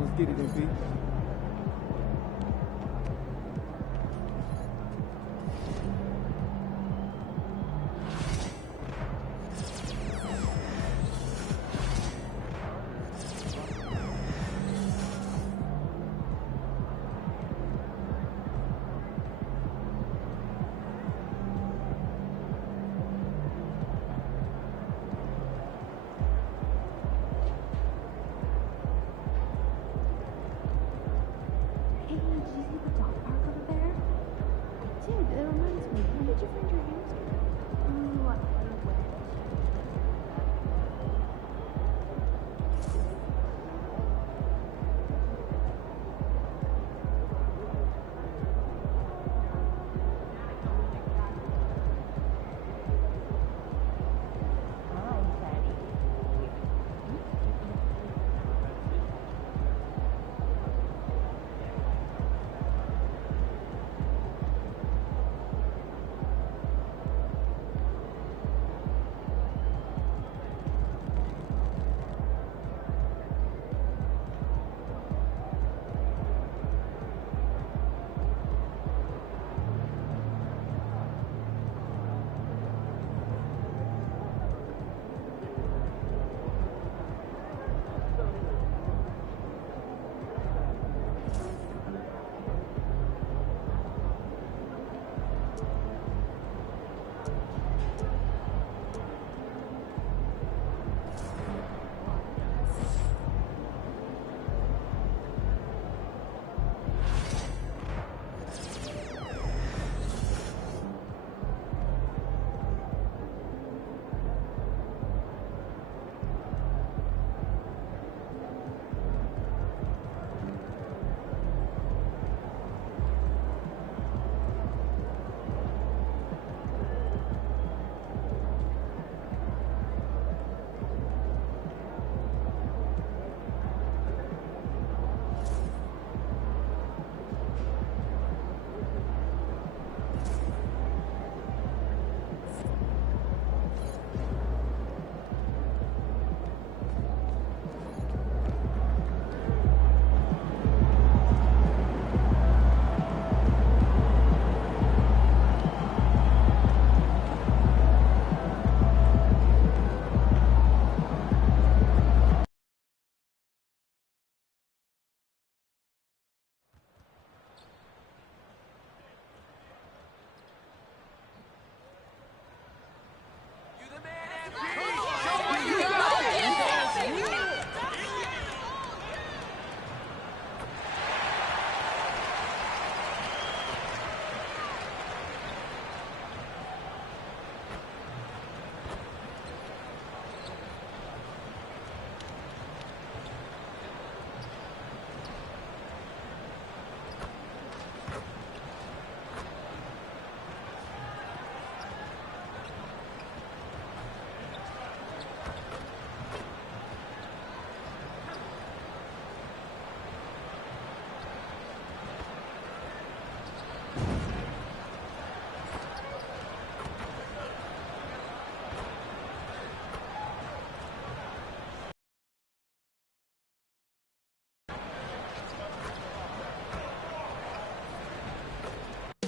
Let's get it, MP.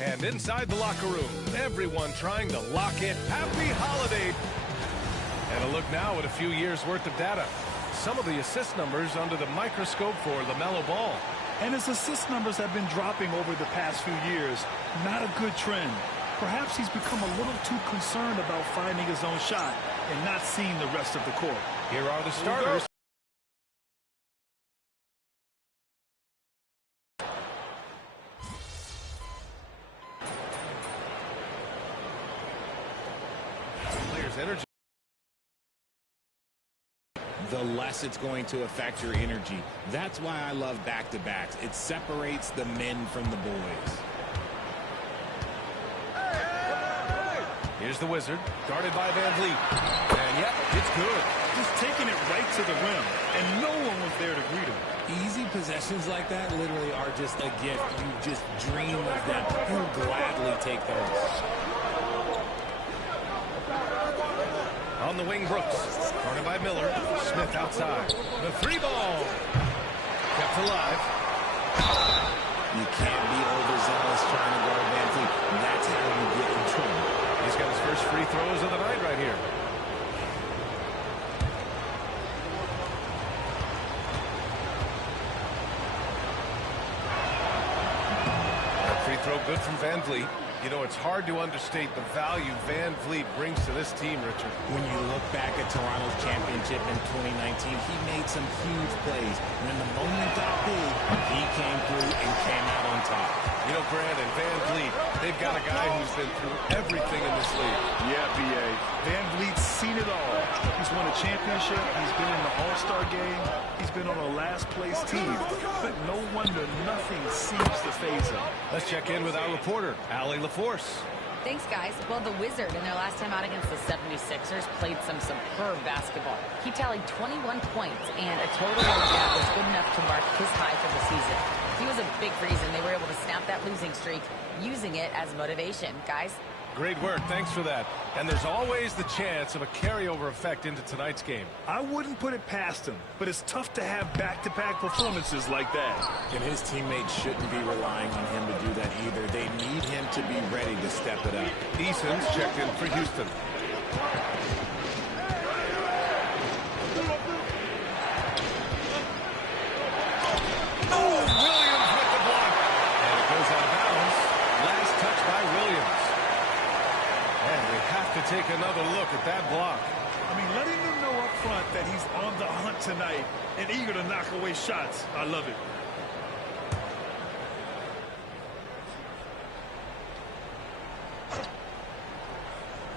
And inside the locker room, everyone trying to lock in. Happy holiday! And a look now at a few years' worth of data. Some of the assist numbers under the microscope for LaMelo Ball. And his assist numbers have been dropping over the past few years. Not a good trend. Perhaps he's become a little too concerned about finding his own shot and not seeing the rest of the court. Here are the starters. Players' energy. The less it's going to affect your energy. That's why I love back-to-backs. It separates the men from the boys. Here's the Wizard, guarded by Van Vliet. And yep, it's good. Just taking it right to the rim, and no one was there to greet him. Easy possessions like that literally are just a gift. You just dream of them. You'll gladly take those. On the wing, Brooks, guarded by Miller. Smith outside. The three ball. Kept alive. You can't be overzealous trying to guard Van Vliet. That's how you get in trouble. He's got his first free throws of the night right here. That free throw good from Van Vliet. You know, it's hard to understate the value Van Vliet brings to this team, Richard. When you look back at Toronto's championship in 2019, he made some huge plays. When the moment got big, he came through and came out on top. You know, Grant and Van Vliet, they've got a guy who's been through everything in this league. Yeah, B.A. Van Vliet's seen it all. He's won a championship. He's been in the All-Star game. He's been on a last-place team. But no wonder nothing seems to faze him. Let's check in with our reporter, Allie LaForce. Thanks, guys. Well, the Wizard, in their last time out against the 76ers, played some superb basketball. He tallied 21 points, and a total like that was good enough to mark his high for the season. He was a big reason they were able to snap that losing streak, using it as motivation. Guys? Great work. Thanks for that. And there's always the chance of a carryover effect into tonight's game. I wouldn't put it past him, but it's tough to have back-to-back performances like that. And his teammates shouldn't be relying on him to do that either. They need him to be ready to step it up. Eason's checked in for Houston. Oh, Williams with the block. And it goes out of bounds. Last touch by Williams. And we have to take another look at that block. I mean, letting them know up front that he's on the hunt tonight and eager to knock away shots. I love it.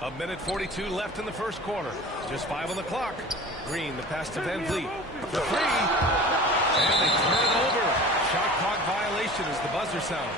A minute 42 left in the first quarter. Just 5 on the clock. Green, the pass to Van Vliet. The three. And they turn it over. Shot clock violation as the buzzer sounds.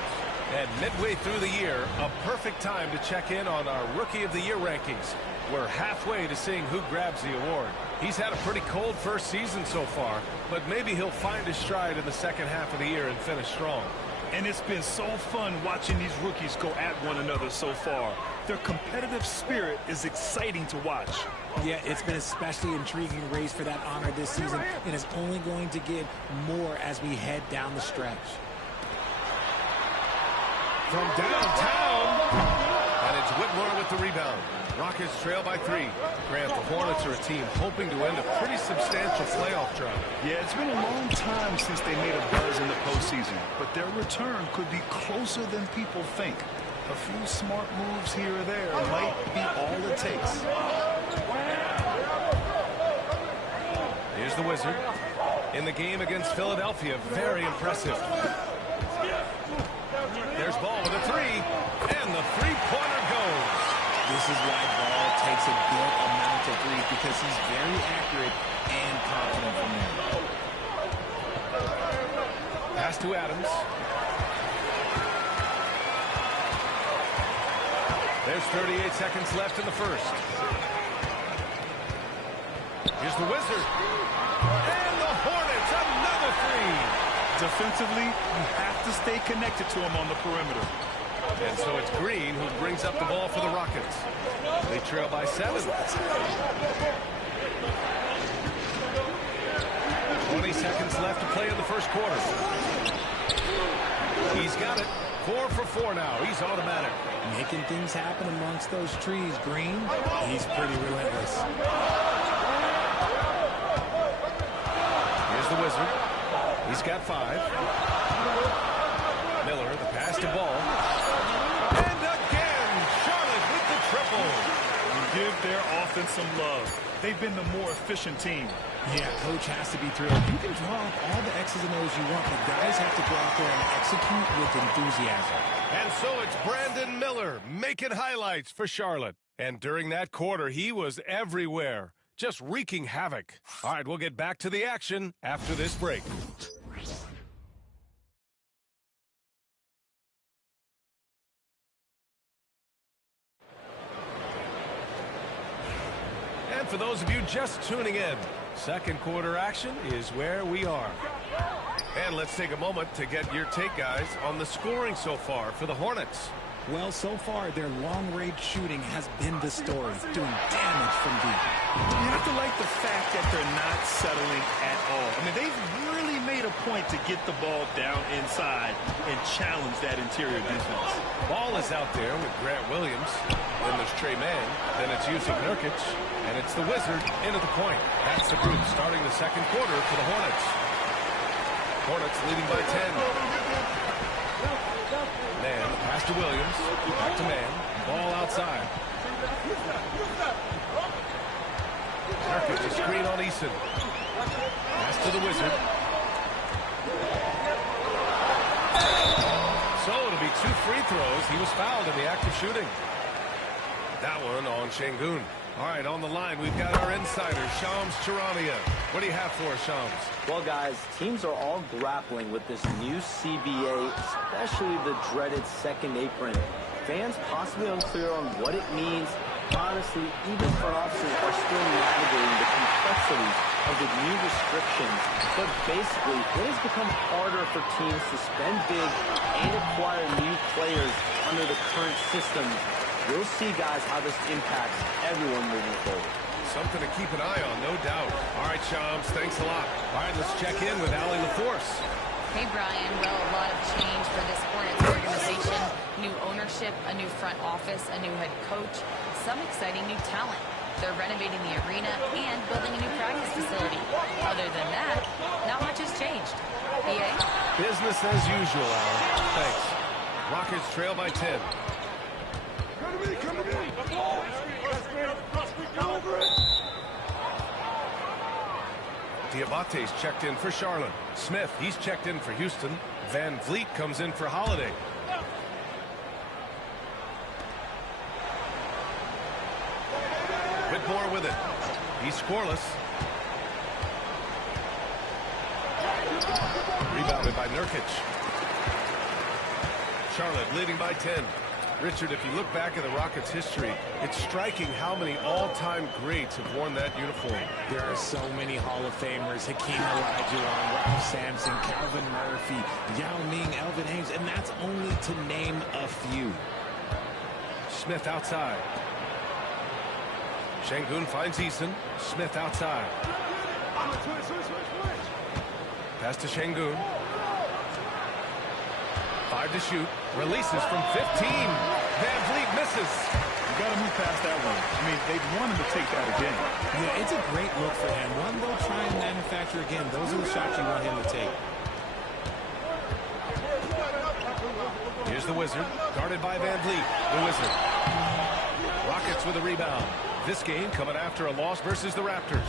And midway through the year, a perfect time to check in on our Rookie of the Year rankings. We're halfway to seeing who grabs the award. He's had a pretty cold first season so far, but maybe he'll find his stride in the second half of the year and finish strong. And it's been so fun watching these rookies go at one another so far. Their competitive spirit is exciting to watch. Yeah, it's been especially intriguing race for that honor this season, and it's only going to get more as we head down the stretch. From downtown, and it's Whitmore with the rebound. Rockets trail by 3. Grant, the Hornets are a team hoping to end a pretty substantial playoff drive. Yeah, it's been a long time since they made a buzz in the postseason, but their return could be closer than people think. A few smart moves here or there might be all it takes. Here's the Wizard. In the game against Philadelphia, very impressive. There's Ball with a 3, and the three-pointer goes. This is why Ball takes a good amount of threes, because he's very accurate and confident from there. Pass to Adams. There's 38 seconds left in the first. Here's the Wizard. And the Hornets, another 3. Defensively, you have to stay connected to him on the perimeter. And so it's Green who brings up the ball for the Rockets. They trail by 7. 20 seconds left to play in the first quarter. He's got it. 4 for 4 now. He's automatic. Making things happen amongst those trees, Green. He's pretty relentless. Here's the Wizard. He's got 5. Miller, the pass to Ball. And again, Charlotte with the triple. Give their offense some love. They've been the more efficient team. Yeah, coach has to be thrilled. You can draw up all the X's and O's you want, but guys have to go out there and execute with enthusiasm. And so it's Brandon Miller making highlights for Charlotte. And during that quarter, he was everywhere, just wreaking havoc. All right, we'll get back to the action after this break. And for those of you just tuning in, second quarter action is where we are. And let's take a moment to get your take, guys, on the scoring so far for the Hornets. Well, so far, their long-range shooting has been the story, doing damage from deep. You have to like the fact that they're not settling at all. I mean, they've really made a point to get the ball down inside and challenge that interior defense. Ball is out there with Grant Williams. Then there's Trey Mann. Then it's Jusuf Nurkic. And it's the Wizard into the point. That's the group starting the second quarter for the Hornets. Hornets leading by 10. Mann, pass to Williams. Back to Mann. Ball outside. Nurkic, a screen on Eason. Pass to the Wizard. So it'll be 2 free throws. He was fouled in the act of shooting. That one on Şengün. All right, on the line, we've got our insider, Shams Charania. What do you have for us, Shams? Well, guys, teams are all grappling with this new CBA, especially the dreaded second apron. Fans possibly unclear on what it means. Honestly, even front offices are still navigating the complexities of the new restrictions. But basically, it has become harder for teams to spend big and acquire new players under the current systems. We'll see, guys, how this impacts everyone moving forward. Something to keep an eye on, no doubt. All right, Shams, thanks a lot. All right, let's check in with Allie LaForce. Hey, Brian. Well, a lot of change for this Hornets organization. New ownership, a new front office, a new head coach, some exciting new talent. They're renovating the arena and building a new practice facility. Other than that, not much has changed. BA? Business as usual, Allie. Thanks. Rockets trail by 10. Diabate's checked in for Charlotte. Smith, he's checked in for Houston. Van Vliet comes in for Holiday. Whitmore with it. He's scoreless. Rebounded by Nurkic. Charlotte leading by 10. Richard, if you look back at the Rockets' history, it's striking how many all-time greats have worn that uniform. There are so many Hall of Famers: Hakeem Olajuwon, Ralph Sampson, Calvin Murphy, Yao Ming, Elvin Hayes, and that's only to name a few. Smith outside. Şengün finds Eason. Smith outside. Pass to Şengün. 5 to shoot. Releases from 15. Van Vliet misses. You got to move past that one. I mean, they want him to take that again. Yeah, it's a great look for him. One they'll try and manufacture again. Those are the shots you want him to take. Here's the Wizard, guarded by Van Vliet. The Wizard. Rockets with a rebound. This game coming after a loss versus the Raptors.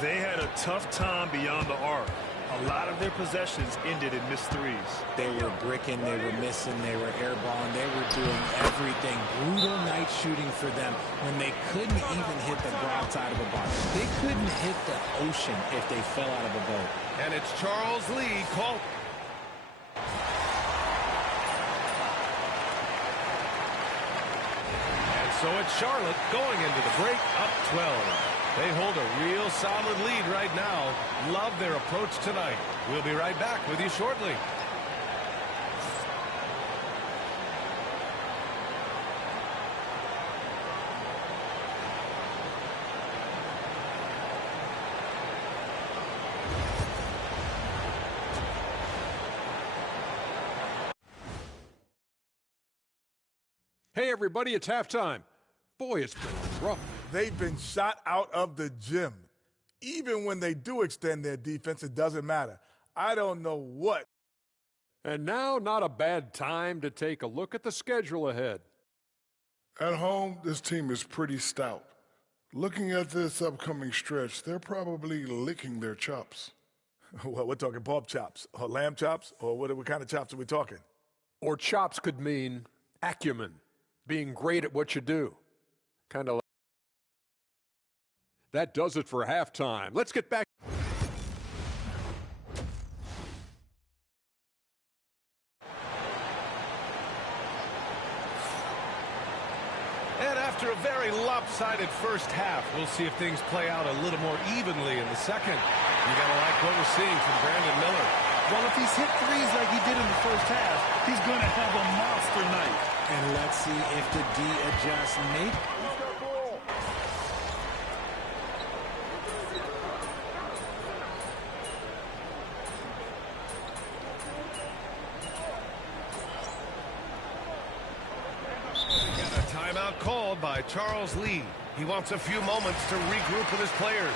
They had a tough time beyond the arc. A lot of their possessions ended in missed threes. They were bricking, they were missing, they were airballing, they were doing everything. Brutal night shooting for them when they couldn't even hit the broadside of a bar. They couldn't hit the ocean if they fell out of a boat. And it's Charles Lee called. And so it's Charlotte going into the break up 12. They hold a real solid lead right now. Love their approach tonight. We'll be right back with you shortly. Hey, everybody, it's halftime. Boy, it's been rough. They've been shot out of the gym. Even when they do extend their defense, it doesn't matter. I don't know what. And now, not a bad time to take a look at the schedule ahead. At home, this team is pretty stout. Looking at this upcoming stretch, they're probably licking their chops. Well, we're talking pork chops or lamb chops, or what kind of chops are we talking? Or chops could mean acumen, being great at what you do. Kind of like. That does it for halftime. Let's get back. And after a very lopsided first half, we'll see if things play out a little more evenly in the second. You gotta like what we're seeing from Brandon Miller. Well, if he's hit threes like he did in the first half, he's going to have a monster night. And let's see if the D adjusts. Make A timeout called by Charles Lee. He wants a few moments to regroup with his players.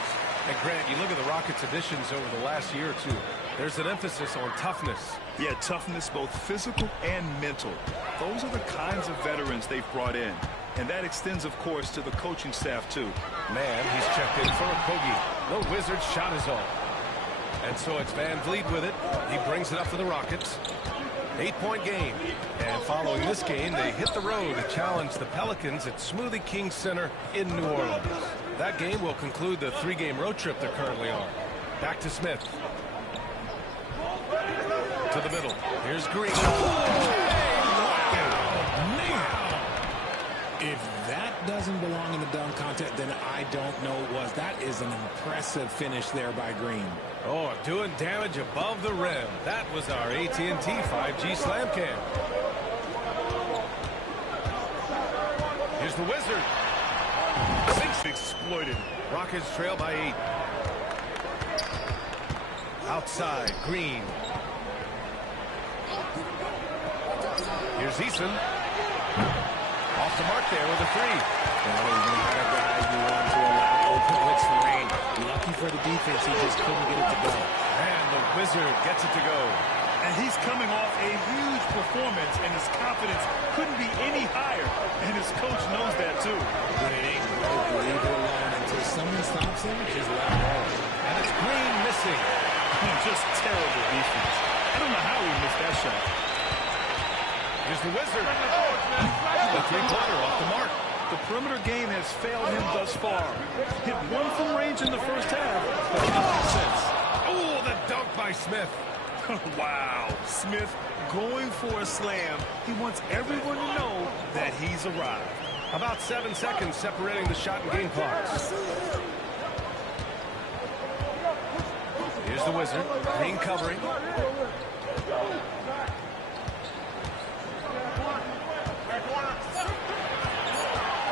And Grant, you look at the Rockets' additions over the last year or two. There's an emphasis on toughness. Yeah, toughness, both physical and mental. Those are the kinds of veterans they've brought in. And that extends, of course, to the coaching staff, too. Man, he's checked in for Okogie. The Wizards' shot is off. And so it's Van Vliet with it. He brings it up for the Rockets. 8-point game. And following this game, they hit the road to challenge the Pelicans at Smoothie King Center in New Orleans. That game will conclude the 3-game road trip they're currently on. Back to Smith. To the middle. Here's Green. If that doesn't belong in the dunk contest, then I don't know what was. That is an impressive finish there by Green. Oh, doing damage above the rim. That was our AT&T 5G Slam Cam. Here's the Wizard. Six exploited. Rockets trail by 8. Outside, Green. Here's Eason. Off the mark there with a 3. That is not a guy you want to allow open looks for rain. Lucky for the defense, he just couldn't get it to go. And the Wizard gets it to go. And he's coming off a huge performance, and his confidence couldn't be any higher. And his coach knows that, too. When it ain't broke, leave it alone until someone stops him, just let him roll. And it's Green missing. Just terrible defense. I don't know how he missed that shot. Here's the Wizard. The three-pointer off the mark. The perimeter game has failed him thus far. Hit one from range in the first half, but nothing since. Oh, the dunk by Smith. Wow. Smith going for a slam. He wants everyone to know that he's arrived. About 7 seconds separating the shot and game clocks. Here's the Wizard. Green covering.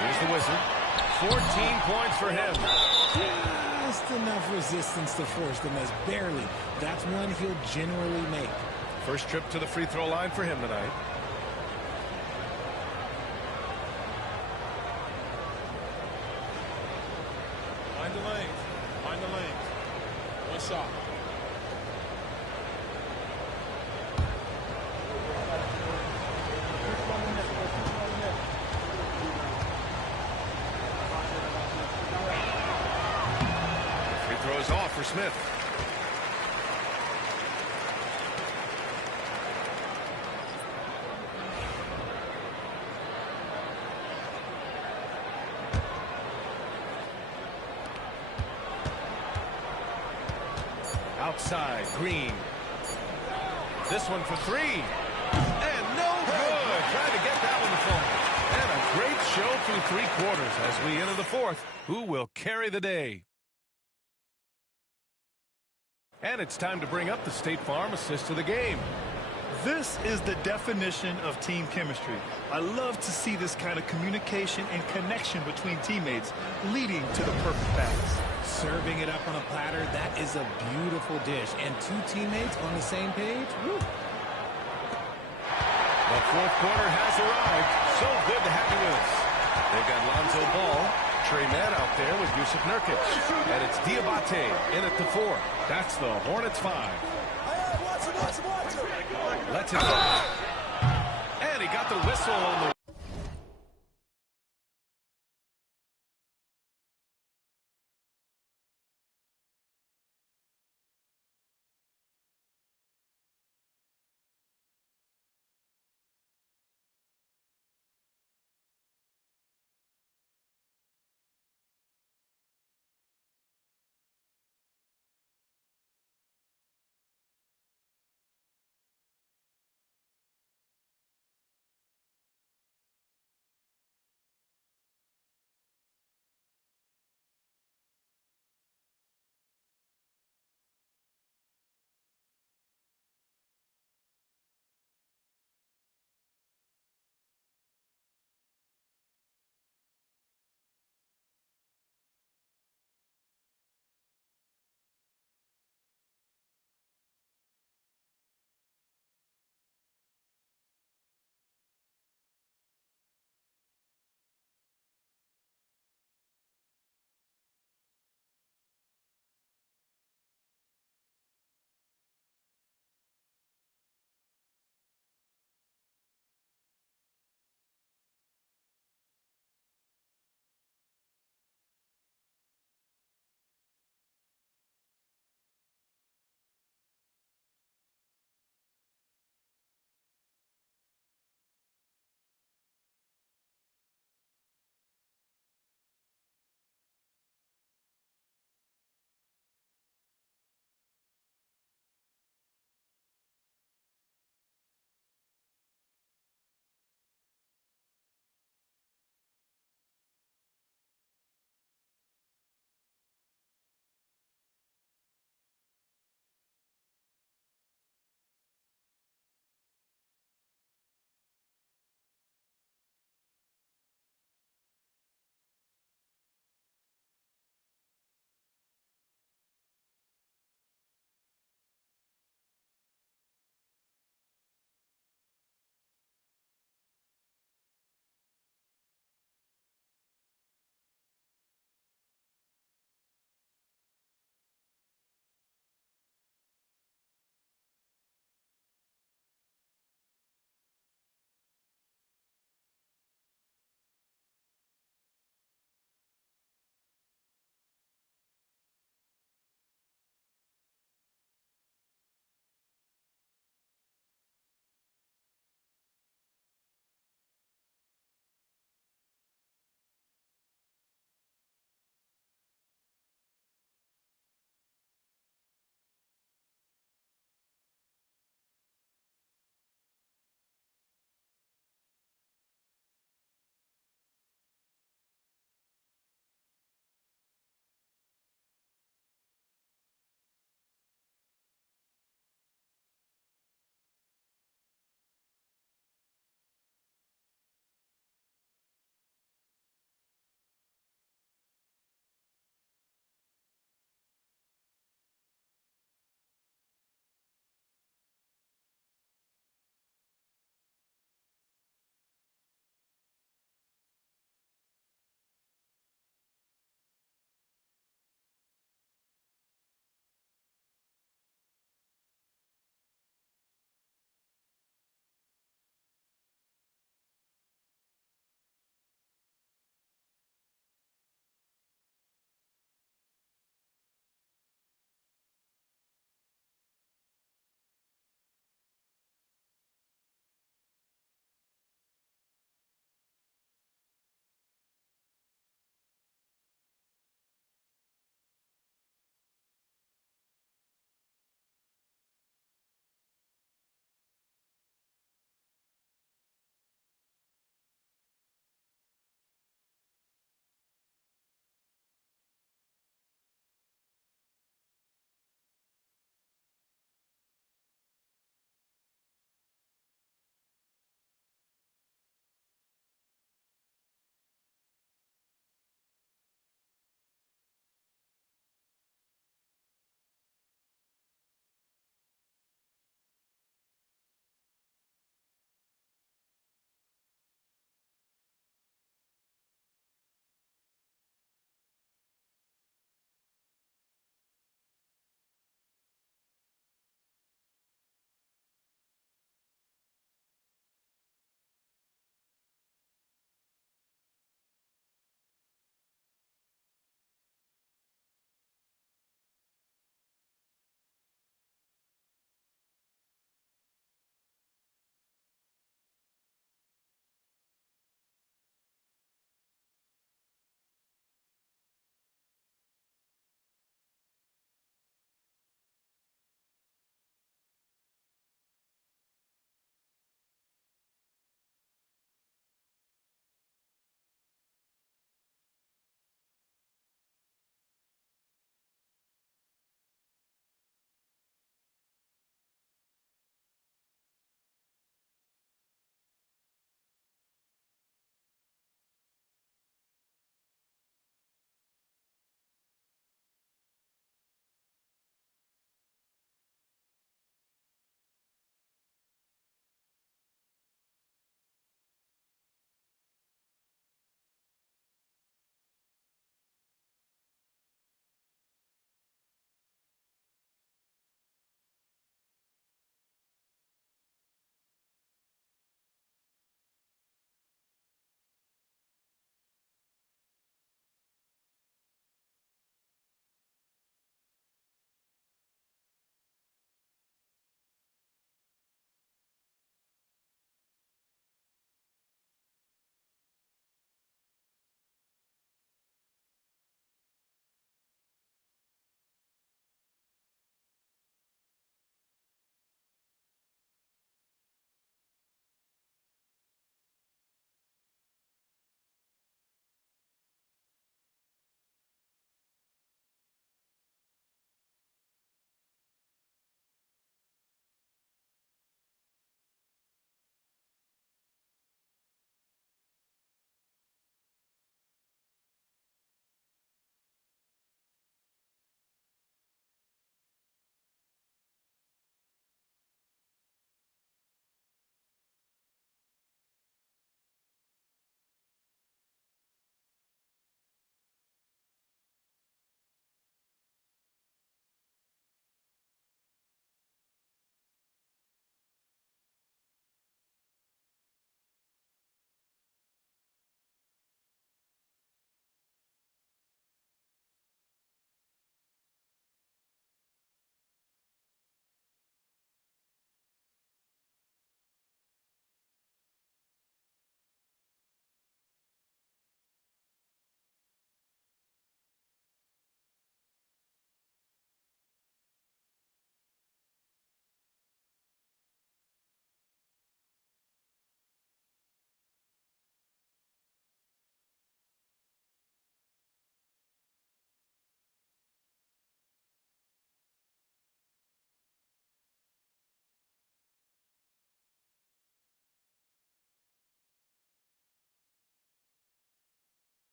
Here's the Wizard. 14 points for him. Just enough resistance to force the miss. Barely. That's one he'll generally make. First trip to the free throw line for him tonight. Find the lanes. Find the lanes. One shot. Free throws off for Smith. Outside, Green. This one for 3. And no good. Trying to get that one to fall. And a great show through 3 quarters as we enter the 4th. Who will carry the day? And it's time to bring up the State Farm assist of the game. This is the definition of team chemistry. I love to see this kind of communication and connection between teammates leading to the perfect pass. Serving it up on a platter, that is a beautiful dish. And 2 teammates on the same page. Woo. The 4th quarter has arrived. So good to have you with us. They've got Lonzo Ball, Trey Mann out there with Yusuf Nurkic. And it's Diabate in at the 4. That's the Hornets 5. Let's it go. And he got the whistle on the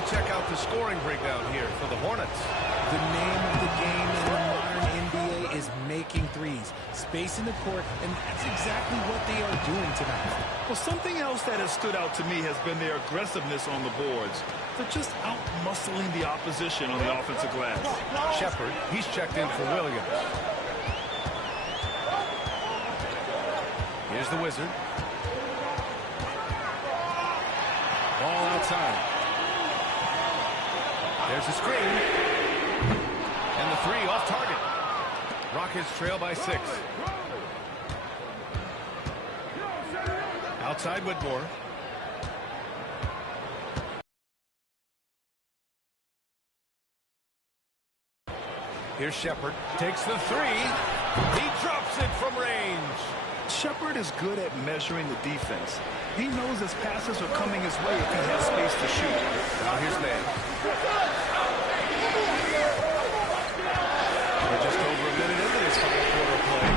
quickly check out the scoring breakdown here for the Hornets. The name of the game in the modern NBA is making threes, spacing the court, and that's exactly what they are doing tonight. Well, something else that has stood out to me has been their aggressiveness on the boards. They're just out-muscling the opposition on the offensive glass. Shepherd, he's checked in for Williams. Here's the Wizard. Ball outside. There's a screen. And the three off target. Rockets trail by 6. Outside Whitmore. Here's Shepherd. Takes the three. He drops it from range. Shepherd is good at measuring the defense. He knows his passes are coming his way if he has space to shoot. Now here's Nance. We're just over a minute into this final quarter play.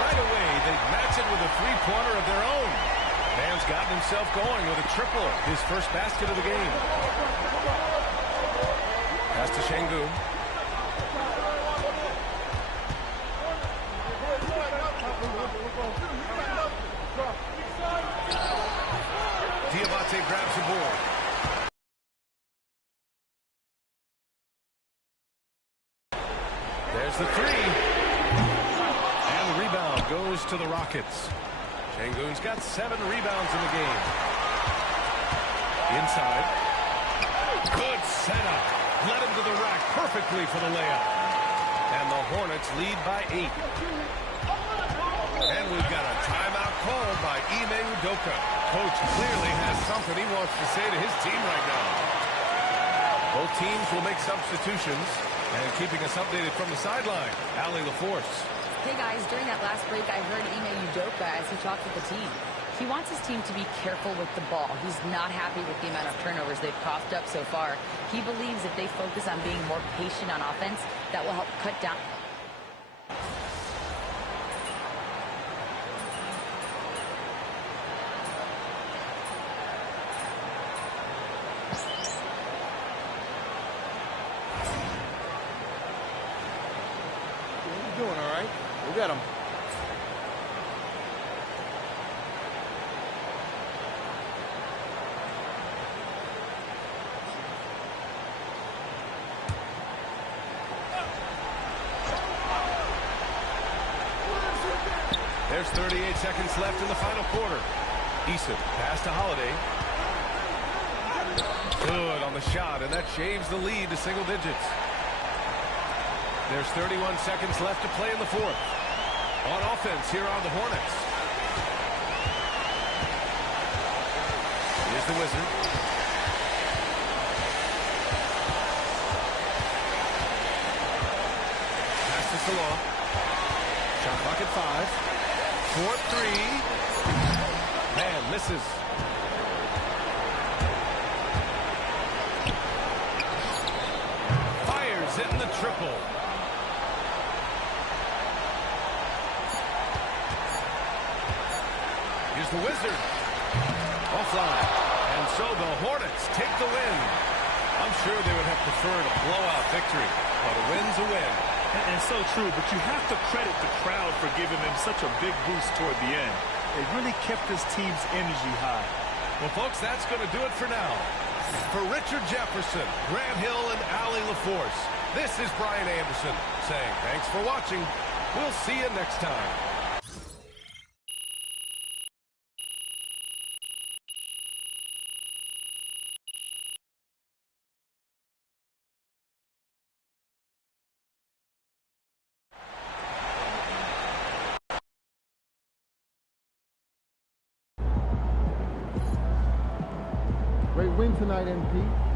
Right away, they match it with a three-pointer of their own. Van's gotten himself going with a triple, his first basket of the game. Pass to Şengün. Diabate grabs the board. There's the three. And the rebound goes to the Rockets. Şengün's got 7 rebounds in the game. Inside. Good setup. Led him to the rack perfectly for the layup. And the Hornets lead by 8. And we've got a timeout called by Ime Udoka. Coach clearly has something he wants to say to his team right now. Both teams will make substitutions. And keeping us updated from the sideline, Allie LaForce. Hey guys, during that last break, I heard Ime Udoka as he talked with the team. He wants his team to be careful with the ball. He's not happy with the amount of turnovers they've coughed up so far. He believes if they focus on being more patient on offense, that will help cut down. Doing all right. We got him. There's 38 seconds left in the final quarter. Eason pass to Holiday. Good on the shot, and that shaves the lead to single digits. There's 31 seconds left to play in the fourth. On offense, here are the Hornets. Here's the Wizard. Pass to Salon. Shot clock at 5. 4-3. Man, misses. Fires it in the triple. Here's the Wizard. Offline. And so the Hornets take the win. I'm sure they would have preferred a blowout victory, but a win's a win. And so true, but you have to credit the crowd for giving them such a big boost toward the end. They really kept this team's energy high. Well, folks, that's going to do it for now. For Richard Jefferson, Grant Hill, and Allie LaForce, this is Brian Anderson saying thanks for watching. We'll see you next time. Great win tonight, MP.